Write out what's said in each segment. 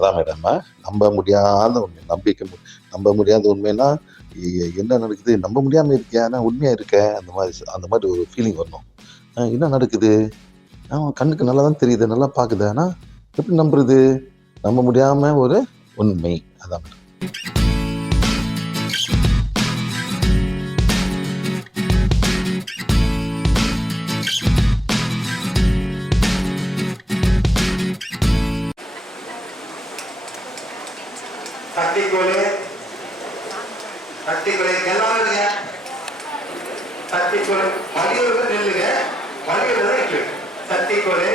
அதான் மேடம். நம்ப முடியாத உண்மை. நம்ப முடியாத உண்மைன்னா, என்ன நடக்குது? நம்ப முடியாம இருக்கியா? ஆனா உண்மையா இருக்க. அந்த மாரி ஒரு ஃபீலிங் வரணும். என்ன நடக்குது? கண்ணுக்கு நல்லா தான் தெரியுது. நல்லா பாக்குது. ஆனா எப்படி நம்புறது? நம்ப முடியாம ஒரு உண்மை. அதான் மேடம். தட்டிக்கொலை எல்லாரும் இல்லைங்க. தட்டிக்கொலை வலியுறுத்த நில்லுங்க. வலியுறுத்த இல்லை. தட்டிக்கொலை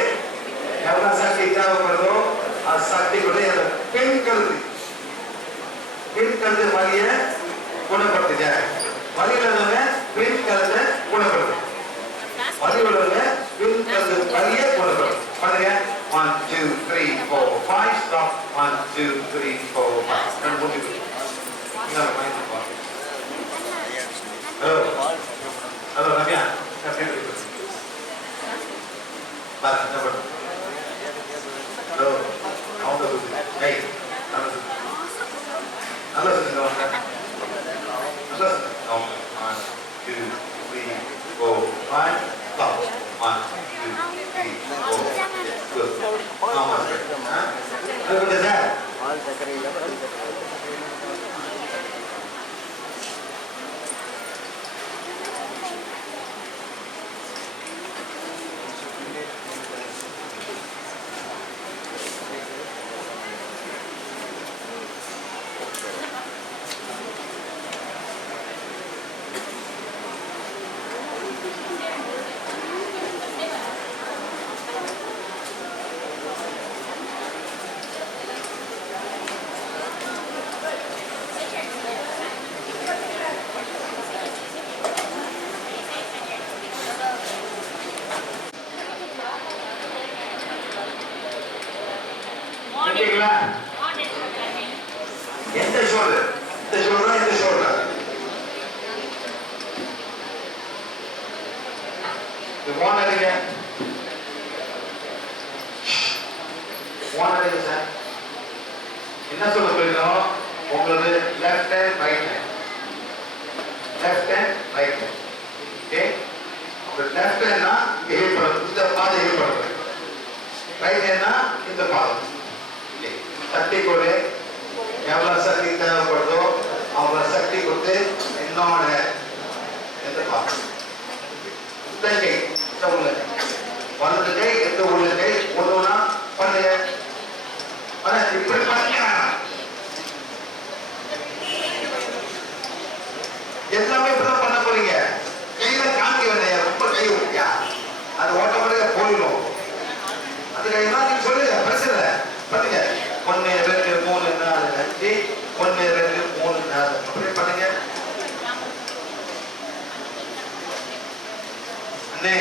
எவ்வளவு சக்தி தேவைப்படுதோ அது சக்தி கொலை. பெண் கல்வி வலிய குணப்படுத்துங்க. வலி உள்ளவங்க பெண் கல்வி குணப்படுத்து. வலி உள்ளவங்க பெண் கல்வி வலிய குணப்படுத்து. பண்ணுங்க. 1 2 3 4 5 stop. 1 2 3 4 5 ரெண்டு மூணு ஹலோ ரம்யா ஹலோ அவங்க கை நல்லா சொல்லுங்க. நல்லா சொல்லுங்க. 1 2 3 4 5 stop. 1 2 3 4 good. ஆமா சார். அது கொஞ்சம் சார் எந்த ஷோல்டர்? இந்த ஷோல்டரா இந்த ஷோல்டரா? இது ஓனருங்க. ஓனருங்க சார். என்ன சொல்ல போறீங்களோ உங்களுக்கு left hand right hand. Left hand right hand. Okay. உங்க லெஃப்ட் ஹேண்ட்னா ஹெல்ப் பண்ணுது. இந்த பாதை ஹெல்ப் பண்ணுது. ரைட் ஹேண்ட்னா இந்த பாதை. தட்டிக்கொலை எவ்வளவு சக்தி தேவைப்படுதோ அவ்வளவு சக்தி கொடுத்து என்னோட எந்த பாதை கை உள்ள வலது கை எந்த உள்ள கை ஒண்ணுனா பண்ணுங்க. இப்படி பண்ணுங்க. எல்லாமே இப்பதான் பண்ண போறீங்க. கையில காமிக்க வேண்டாம். ரொம்ப கை விட்டியா அது ஓட்டோமேட்டிக்கா போயிடும். அதுக்கு எல்லாம் நீங்க சொல்லுங்க. பிரச்சனை பண்ணுங்க. 1 2 3 4 5 1 2 3 4 அப்படியே பண்ணுங்க. அண்ணே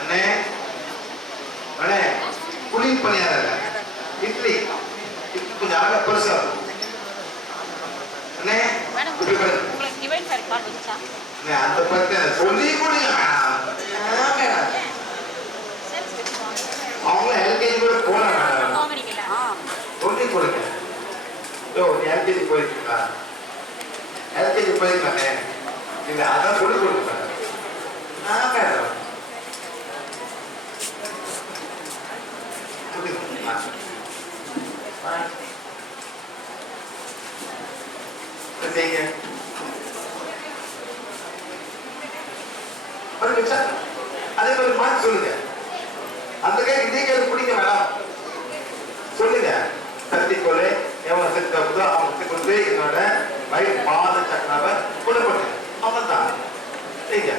அண்ணே அண்ணே புளி பணியாரம் இட்லி கொஞ்சம் அழகா பெருசா அண்ணே அந்த பத்தி சொல்லி கொடுங்க. அவங்க எல்கேஜி கூட போனாங்க. சொல்லி கொடுங்க. எல்கேஜி போயிருக்கீங்களா? எல்கேஜி போயிருக்கானே இல்ல அதான் சொல்லி கொடுங்க. அதே மாதிரி மாற்றி சொல்லுங்க. அந்த கை இதே கை பிடிக்க வேணாம். சொல்லுங்க. தட்டிக்கொலை எவ்வளவு சக்தி தப்புதோ அவங்க சக்தி கொடுத்து என்னோட ரைட் பாத சக்கராவை குணப்படுத்து. அவன்தான் செய்யுங்க.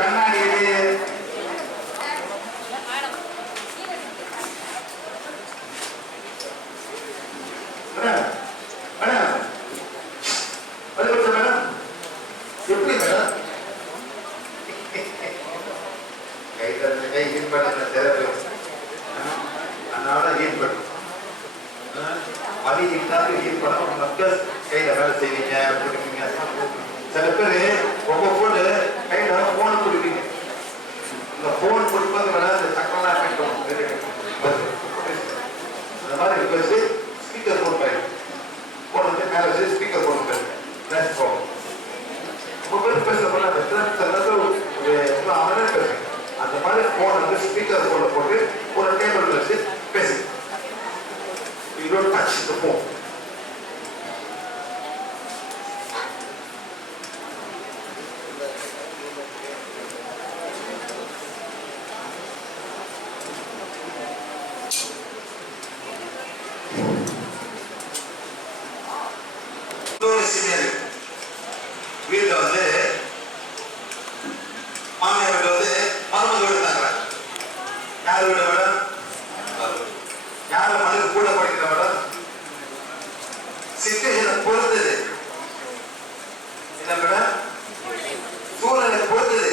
கண்ணாடி எப்படி மேடம் ஈடுபடும். வலி இல்லாத ஈடுபடும் மக்கள் கையில வேலை செய்வீங்க, கொடுப்பீங்க. சில பேர் ரொம்ப போட்டு கையில போன் கொடுப்பீங்க. இந்த போன் கொடுப்பது விட அந்த சக்கரெல்லாம் எஃபெக்ட் பண்ணும். அந்த மாதிரி வச்சு ஸ்பீக்கர் போன் போயிடும். போன் வந்து மேலே வச்சு ஸ்பீக்கர் போன் போயிடும். போகும் ரொம்ப பேர் பேசுறப்ப ஒரு அவனே பேசுறேன். அந்த மாதிரி போன் வந்து ஸ்பீக்கர் போன்ல போட்டு ஒரு டேபிள் வச்சு பேசு. You don't touch the phone. வீட்டுல வந்து மாமியார் வீட்டுல வந்து மருமக வீடு தாங்க. யார் வீட விட யாரும் மனித கூட படிக்கிற விட சிச்சுவேஷனை பொறுத்தது என்ன விட சூழ்நிலை பொறுத்தது.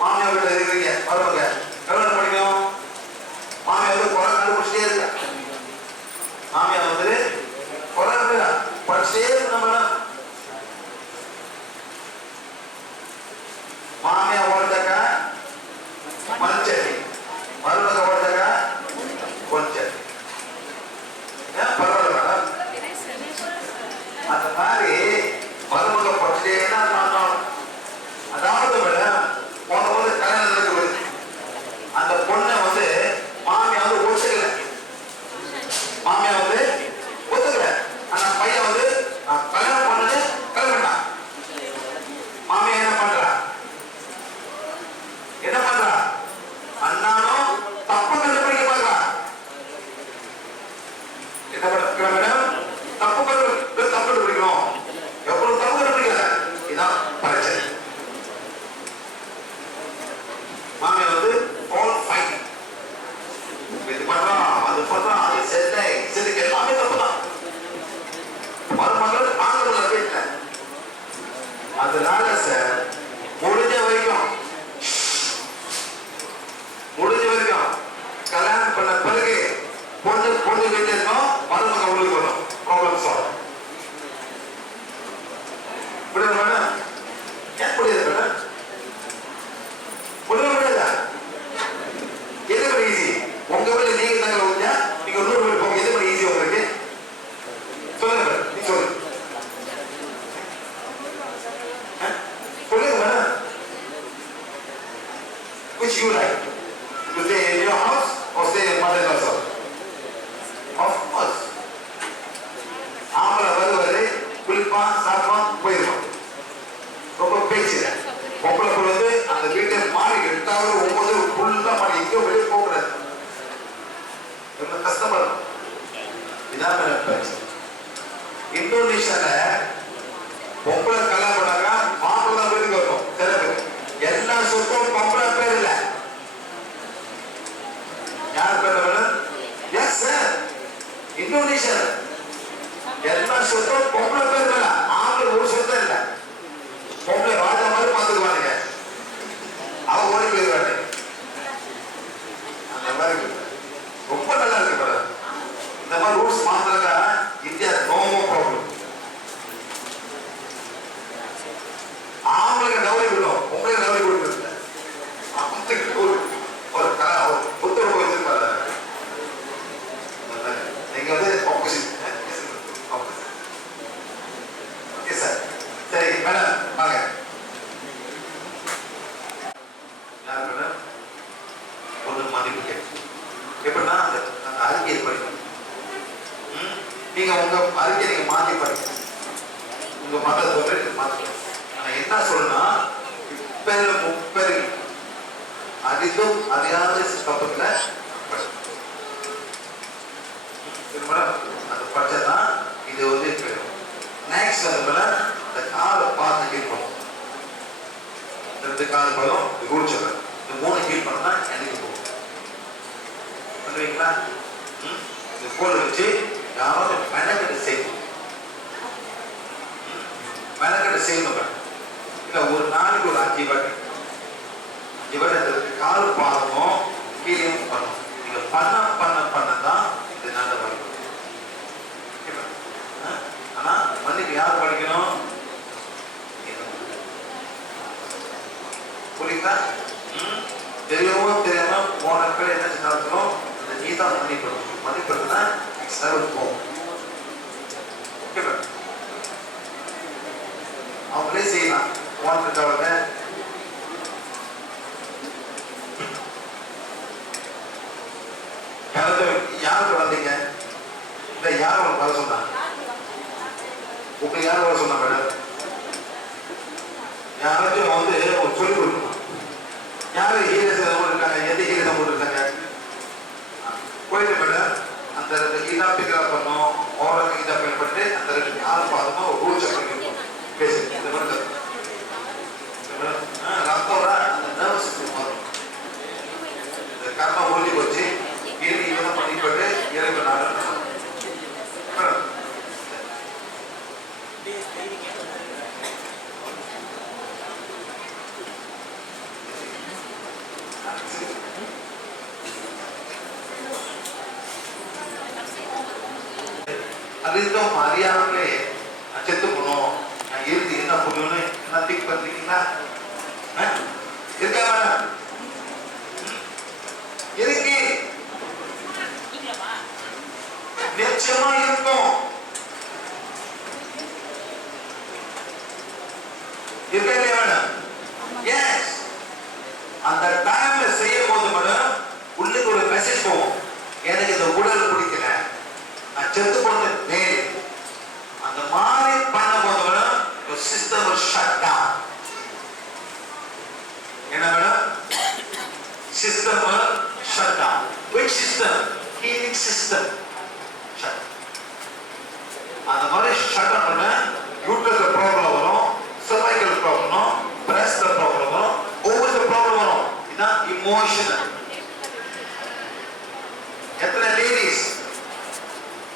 மாமியார் வீட்டுல இருக்கிறீங்க மருமக எவ்வளவு படிக்கும்? மாமியார் வந்து குறை கண்டுபிடிச்சிட்டே இருக்க. மாமியார் வந்து குறை படிச்சே நம்ம மாமியா ஓடுதாக்கா மஞ்சள், மருமக ஓடுதாக்கா கொஞ்சம் பரவாயில்ல. அந்த மாதிரி மருமக படிச்சேன்னா அதாவது விட போது கல்யாணம் நடக்குது. அந்த பொண்ணை வந்து மாமியா வந்து ஒத்துக்கல. மாமியா வந்து ஒத்துக்கல. ஆனா பையன் வந்து கல்யாணம் பண்ணது கிளம்பிட்டான். மாமியா என்ன பண்றா? என்ன பண்றா? அண்ணாலும் தப்பு கண்டுபிடிக்க பாக்குறா. என்ன பண்ண மேடம்? தப்பு கண்டுபிடிக்கணும். எவ்வளவு தப்பு கண்டுபிடிக்கல. இதான் பிரச்சனை. மாமியா வந்து ஆல் ஃபைட். இது பண்றான், அது பண்றான், அது சென்னை செதுக்கு எல்லாமே தப்பு தான். மருமகள் ஆங்கில வீட்டுல. அதனால சார் முடிஞ்ச வரைக்கும் கல்யாணம் பண்ண பிறகு பொண்ணு வீட்டுல இருக்கணும், மருமக உங்களுக்கு வரும். Problem solve. புரியுது மேடம்? ஏன் புரியுது மேடம்? புரியுது முடியாது. எது கூட ஈஸி? உங்க வீட்டுல நீங்க தங்க முடிஞ்சா நீங்க இன்னொரு வீட்டு போங்க. எது கூட ஈஸி உங்களுக்கு? சொல்லுங்க மேடம், நீ சொல்லுங்க. சொல்லுங்க madam. Which you like? To stay in your house or stay in mother-in-law's house? Of course. ஆம்பளை வருவாரு, குளிப்பான், சாப்பான், போயிருப்பான். ரொம்ப பேச்சுல பொம்பளை வந்து அந்த வீட்டை மாறி 8வது 9 ஃபுல்லா மாறி எங்கேயும் வெளியே போகக்கூடாது. ரொம்ப கஷ்டமா இருக்கும். இதான் பிரச்சனை. இந்தோனேஷியால பொம்பளை கல்யாணம் பண்ணாங்க, மாப்பிள்ளை தான் வீட்டுக்கு வரணும். சில பேர் எல்லா சொத்தும் பொம்பளை பேர் இல்ல. யார் பேர்? எஸ் சார், இந்தோனேஷியா எல்லா சொத்தும் பொம்பளை பேர் இல்ல. ஆம்பளை ஒரு சொத்தம் இல்ல. பொம்பளை ராஜா மாதிரி பார்த்துக்குவானுங்க. அவ ஓடி போயிருவாங்க. அந்த மாதிரி ரொம்ப நல்லா இருக்கு மேடம். இந்த மாதிரி ரூல்ஸ் மாத்திரக்கா இந்தியா நோ ப்ராப்ளம். ஆம்பளைக்கு டவுரி விடும், பொம்பளை டவுரி கொடுக்குறது. ஒரு புத்தகம் வச்சிருப்பாரு. நீங்க வந்து ஆப்போசிட். Okay sir. சரி மேடம் வாங்க. யார் மேடம்? ஒன்று மதிப்பு கேட்கும். எப்படின்னா அந்த அறிக்கையை படிக்கணும். நீங்க உங்க அறிக்கையை நீங்க மாற்றி படிக்கணும். உங்க மதத்தை மாற்றி. ஆனா என்ன சொல்லணும்னா முப்பெரு அதிகம் அறியாத தப்புல அது படிச்சதான் இது வந்து போயிடும். நெக்ஸ்ட் அதுல இந்த காலை பார்த்து கீழ் பண்ணும். 2 கால் பலம் ரூல் சொல்றேன். இந்த 3 கீழ் பண்ணா எனக்கு போகும். பண்ணுவீங்களா? இந்த கோல் வச்சு யாராவது மெனக்கெட்டு செய்யணும். மெனக்கெட்டு செய்யணும். இல்ல ஒரு நாளைக்கு ஒரு 5 வாட்டி கால் பாதமும் கீழே பண்ணணும். நீங்க பண்ணதான் இது நல்ல வழி. ஆனா மன்னிப்பு யார் படிக்கணும்? புரியுதா? தெரியவோ தெரியாம போன பேர் என்ன செஞ்சாலும் அந்த நீ தான் மன்னிக்கணும். மன்னிப்படுறதுனா சர்வ் போகும். அவங்களே செய்யலாம். போனதுக்காக யாருக்கு வந்தீங்க? இல்ல யார் உங்களுக்கு வர சொன்னாங்க? உங்களுக்கு யார் வர சொன்னா மேடம்? யாராச்சும் வந்து சொல்லி கொடுக்கணும். யாரு ஹீரஸ் இருக்காங்க? எந்த ஹீரஸ் இருக்காங்க? போயிட்டு மேடம் அந்த இதா பிக்கப் பண்ணோம். ஓரளவுக்கு இதை பயன்பட்டு அந்த ரெண்டு யாரும் பார்த்தோமோ ரூல்ஸ் பண்ணிருக்கோம். பேசு இந்த மாதிரி ரத்தோட அந்த நர்வ் சிஸ்டம் வரும். இந்த கர்மா ஊறி போச்சு. கேள்வி இவன் பண்ணிப்பட்டு இறப்பு நாடு அதுதான் அறியாமலே செத்து போனோம். நான் இறுதி என்ன புரியணும்னு என்ன திங்க் பண்றீங்களா? இருக்கா மேடம்? இருக்கு, நிச்சயமா இருக்கும். இருக்கா இல்லையா மேடம்? எஸ். அந்த டைம்ல செய்யும் போது மேடம் உள்ளுக்கு ஒரு மெசேஜ் போகும். எனக்கு இந்த உடல் பிடிக்கல, நான் செத்து போனது மேல். அந்த மாதிரி பண்ண போது மேடம் சிஸ்டம் ஷட் டவுன். என்ன madam? System shut down. which system? healing system. அந்த மாதிரி ஷட் டவுன் பண்ண யூட்ரஸ்ல ப்ராப்ளம் வரும், சர்வைக்கல் ப்ராப்ளம் வரும், பிரஸ்ட்ல ப்ராப்ளம் வரும், ஒவ்வொரு ப்ராப்ளம் வரும். இதுதான் இமோஷனல். எத்தனை லேடிஸ்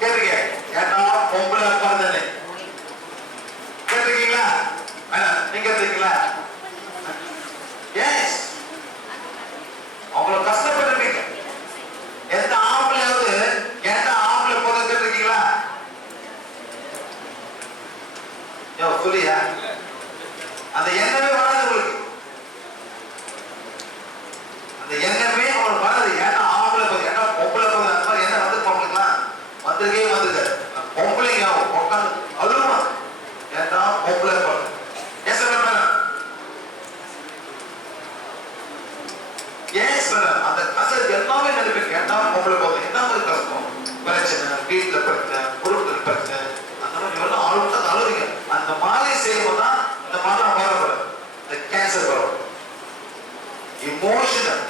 கேட்டீங்க? ஏன்னா பொம்பளை பிறந்தனே கேட்டிருக்கீங்களா? நீங்க கேட்டிருக்கீங்களா? எஸ். அவங்கள கஷ்டப்பட்டுருக்கீங்க. எந்த ஆம்பளையாவது ஏன்னா ஆம்பளை போக கேட்டிருக்கீங்களா? சொல்லியா? அந்த எண்ணமே வராது உங்களுக்கு. அந்த எண்ணமே அவங்களுக்கு வராது. ஏன்னா ஆம்பளை போகுது, ஏன்னா பொம்பளை போகுது. அந்த மாதிரி என்ன வந்து பொம்பளைக்கலாம் வந்திருக்கே வந்துருக்காரு. பொம்பளைங்க உட்காந்து அழுவாங்க. ஏன்னா பொம்பளை போகுது. Yes madam. Yes madam. அந்த கஷ்டம் எல்லாமே நினைப்பீங்க. ஏன்னா பொம்பளை போகுது. என்ன மாதிரி கஷ்டம்? பிரச்சனை, வீட்டுல பிரச்சனை, பொருட்கள் பிரச்சனை, அந்த மாதிரி எல்லாம் ஆளுக்கு அழுவீங்க. அந்த மாதிரி செய்யும்போது தான் இந்த மாதிரி வரப்படும். இந்த கேன்சர் வரும். இமோஷனல்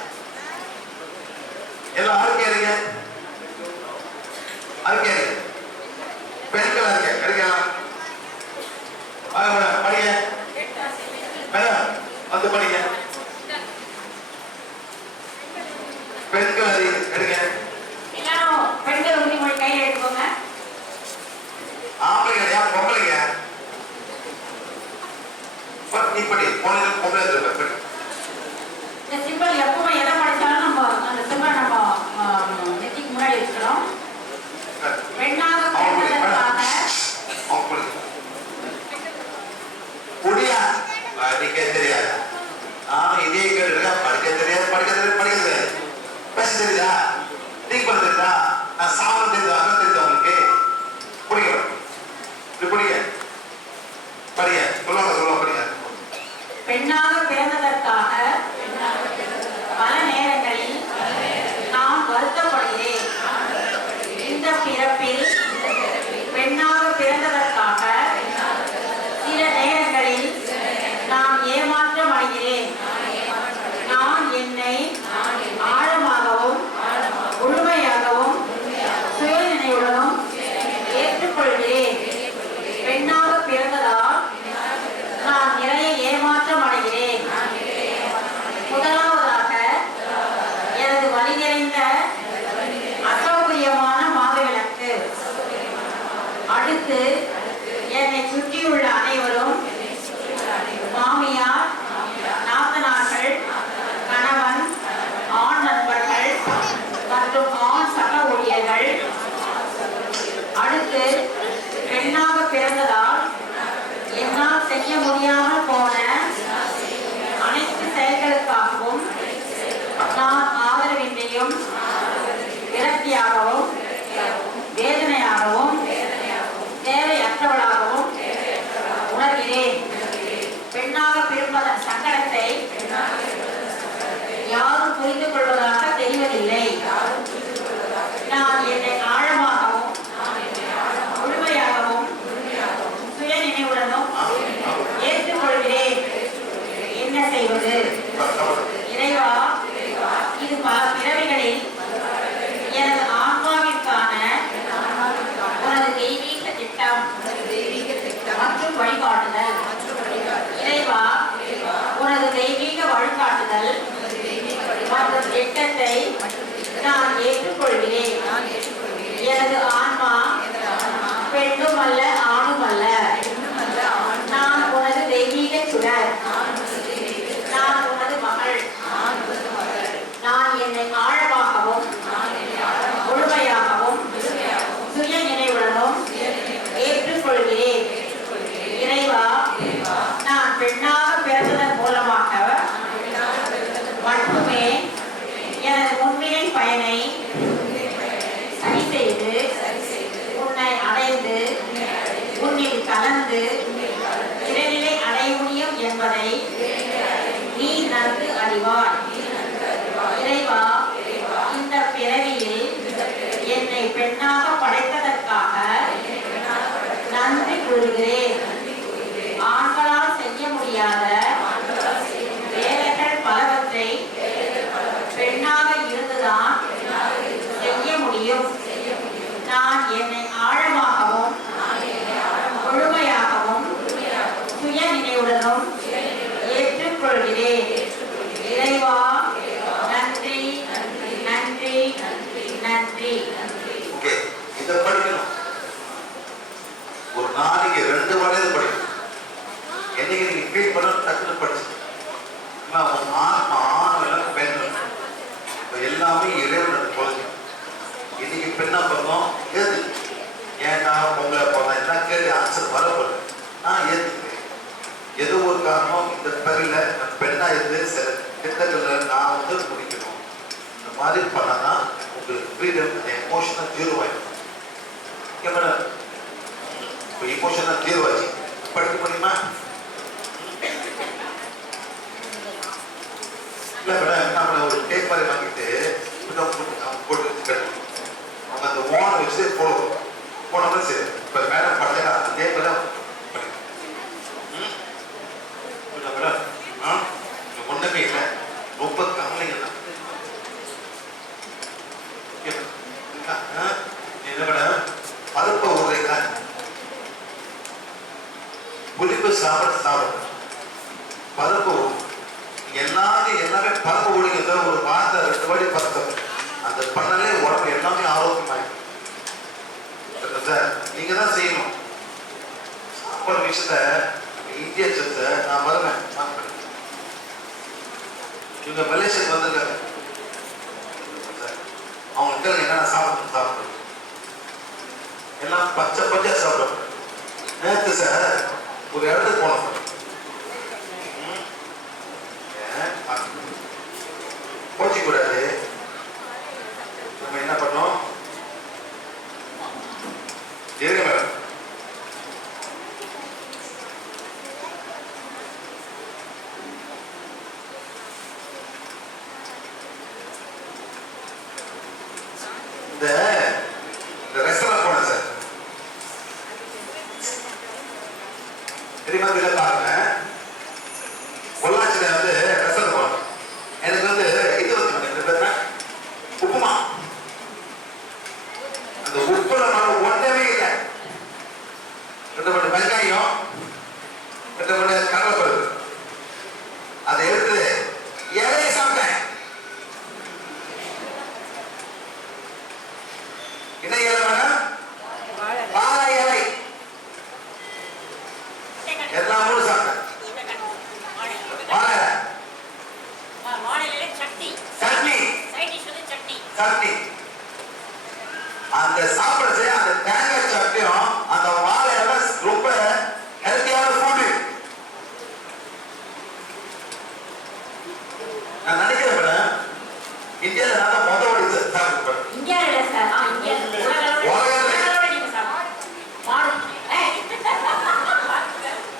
எல்லாம் அறுக்கிறீங்க. பெண்கள் இருக்க கிடைக்கலாம். படிங்க மேடம், வந்து படிங்க. பெண்கள் எடுங்க. எல்லாரும் பெண்கள் உரிமை கையில் எடுத்துக்கோங்க. ஆம்பளைங்க ஏன் பொம்பளைங்க? இப்படி பொண்ணுங்க பொம்பளை இருக்க. இந்த சிம்பிள் எப்பவுமே எதை படிச்சாலும் நம்ம அந்த சிம்பிள் நம்ம நெத்திக்கு முன்னாடி வச்சுக்கணும். பெண்ணாக பிறந்ததற்காக படிக்க தெரியாது. நானும் இதே கேட்டுருக்கேன். படிக்க தெரியாது, படிக்க தெரியாது, படிக்க தெரியாது. பேச தெரியுதா? திங்க் பண்ண தெரியுதா? நான் சாப்பிட தெரியுதா? அங்க தெரியுதா உங்களுக்கு? புரியுங்க, புரியுங்க, படிங்க. சொல்லுவாங்க படிங்க. பெண்ணாக பிறந்ததற்காக பல நேரங்களில் நான் வருத்தப்படுகிறேன். இந்த பிறப்பில் பெண்ணாக பிறந்ததற்காக சில நேரங்களில் நான் ஏமாற்றம் அடைகிறேன். நான் என்னை ஆழமாகவும் முழுமையாகவும் சுய என்னை பெண்ணாக படைத்ததற்காக நன்றி கூறுகிறேன். ஆண்களால் செய்ய முடியாத வேலைகள் பலவற்றை பெண்ணாக இருந்துதான் செய்ய முடியும். நான் என்னை ஆழமாகவும் முழுமையாகவும் சுய நினைவுடனும் ஏற்றுக்கொள்கிறேன். இறைவா, நன்றி நன்றி நன்றி. ஓகே, இதை படிக்கணும். ஒரு நாளைக்கு 2 வாரம் படிக்கணும். என்னைக்கு நீங்க ஃபீல் பண்ண டக்குனு படிச்சு ஆணும் பெண் எல்லாமே இறைவனுக்கு பொழுது. இன்னைக்கு பெண்ணா பிறந்தோம் ஏது ஏன்னா பொங்கலை பிறந்தா எல்லாம் கேட்டு ஆன்சர் வரப்படும். நான் ஏத்துக்கிறேன். ஏதோ ஒரு காரணம் இந்த பகுதியில பெண்ணா இருந்து சில திட்டங்களை நான் முடிக்கணும். இந்த மாதிரி பண்ணாதான் உங்களுக்கு ஃப்ரீடம் எமோஷனல் ஜீரோ ஆயிடும். மேடம் இப்போ எமோஷனல் ஜீரோ ஆச்சு படிக்க முடியுமா? இல்லை மேடம், நம்ம ஒரு டேப் மாதிரி வாங்கிட்டு போட்டு வச்சுக்கணும். அவங்க அந்த ஓனை வச்சு போனோம்னா சரி. இப்போ மேடம் பண்ணல அதே மேடம் மேடம் ஒன்றுமே இல்லை, ரொம்ப கவலைங்க தான். என்ன மேடம் பருப்பை ஊறுறீங்களா? புளிப்பு சாப்பிட பருப்பு எல்லாமே பருப்பு ஊடிங்க. ஒரு வாரத்தை 2 வாட்டி பருப்பு அந்த பண்ணலே உடம்பு எல்லாமே ஆரோக்கியமாயிடும் சார். நீங்க தான் செய்யணும். சாப்பாடு விஷயத்த இந்தியா சத்தை நான் வருவேன். இவங்க மலேசியாக்கு வந்திருக்காங்க. அவங்களுக்கு என்னென்ன சாப்பிடணும் எல்லாம் பச்சை சாப்பிடணும். நேற்று சார் ஒரு இடத்துக்கு போனோம். போச்சு கூடாது. நம்ம என்ன பண்ணோம்? இருங்க மேடம், இந்த ரெஸ்டாரண்ட் போனேன் சார். தெரியுமா? இதில் பாருங்க, பொள்ளாச்சியில வந்து ரெஸ்டாரண்ட் போனேன். எனக்கு வந்து இது வந்து உப்புமா. அந்த உப்புல ஒன்றவே இல்லை. 2 மணி வெங்காயம், 2 மணி கடலைப்பருப்பு, அதை எடுத்து இலையை சாப்பிட்டேன். என்ன இலை வேணும்? வாழை இலை. எல்லாம் மூணு சாப்பிட்டேன். சட்னி அந்த சாப்பிட அந்த தேங்காய் சட்னியும் அந்த வாழை ரொம்ப ஹெல்த்தியான ஃபுட். நான் நினைக்கிறேன் இந்தியாவில் நான் முதல் சாப்பிடுறேன். இந்தியாவில் சார்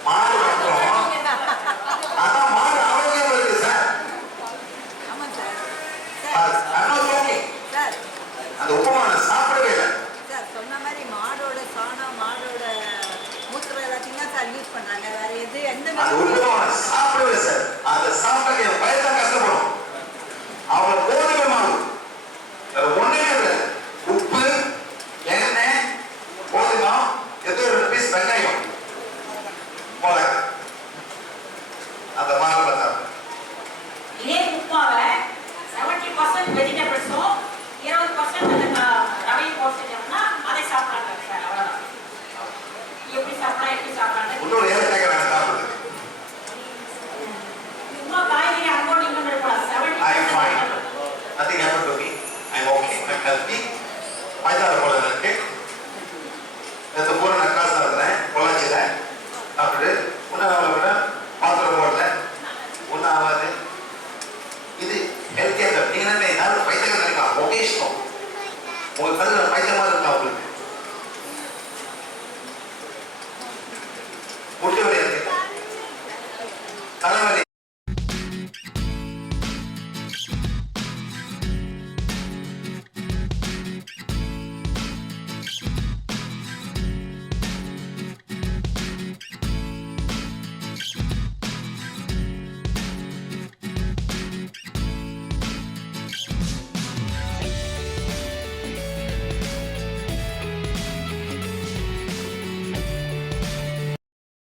மாடு அதான் மாடு ஆரோக்கியம் இருக்கு சார். அந்த உப்புமான சாப்பிடவே இல்லை சார். சொன்ன மாதிரி மாடோட சாணம், மாடோட மூத்திரம் எல்லாத்தையும் தான் சார் யூஸ் பண்றாங்க. வேற எது எந்த உப்புமான சாப்பிடவே சார். அந்த சாப்பிட என் பயிர்தான் கஷ்டப்படும். அவங்க கோதுமை மாவு ஒண்ணுமே இல்லை. உப்பு, எண்ணெய், கோதுமை, ஏதோ 2 பீஸ் வெங்காயம், மிளகா, அந்த மாவு பார்த்தாங்க. இதே உப்புமாவை 70% வெஜிடபிள்ஸும் 20% அந்த ரவையும் போட்டுட்டோம்னா அதை சாப்பிடறாங்க சார். அவ்வளவுதான். எப்படி சாப்பிடறாங்க? இன்னொரு ஏற்கனவே சாப்பிடுறது. உப்புமா காய்கறி அங்கோடு இங்கே இருக்கலாம். 70% Nothing happened to me. I'm okay. I'm healthy. மைதான போல இருக்கு. நேற்று பூரா நான் கிளாஸ் நடத்துறேன் பொள்ளாச்சியில. சாப்பிட்டு ஒன்றும் விட பாத்திரம் போடல. ஒன்றும் ஆகாது. இது ஹெல்த் கேர். நீங்க என்ன பைத்தியம் நினைக்கலாம். ஒகேஷனும் உங்க கல்ல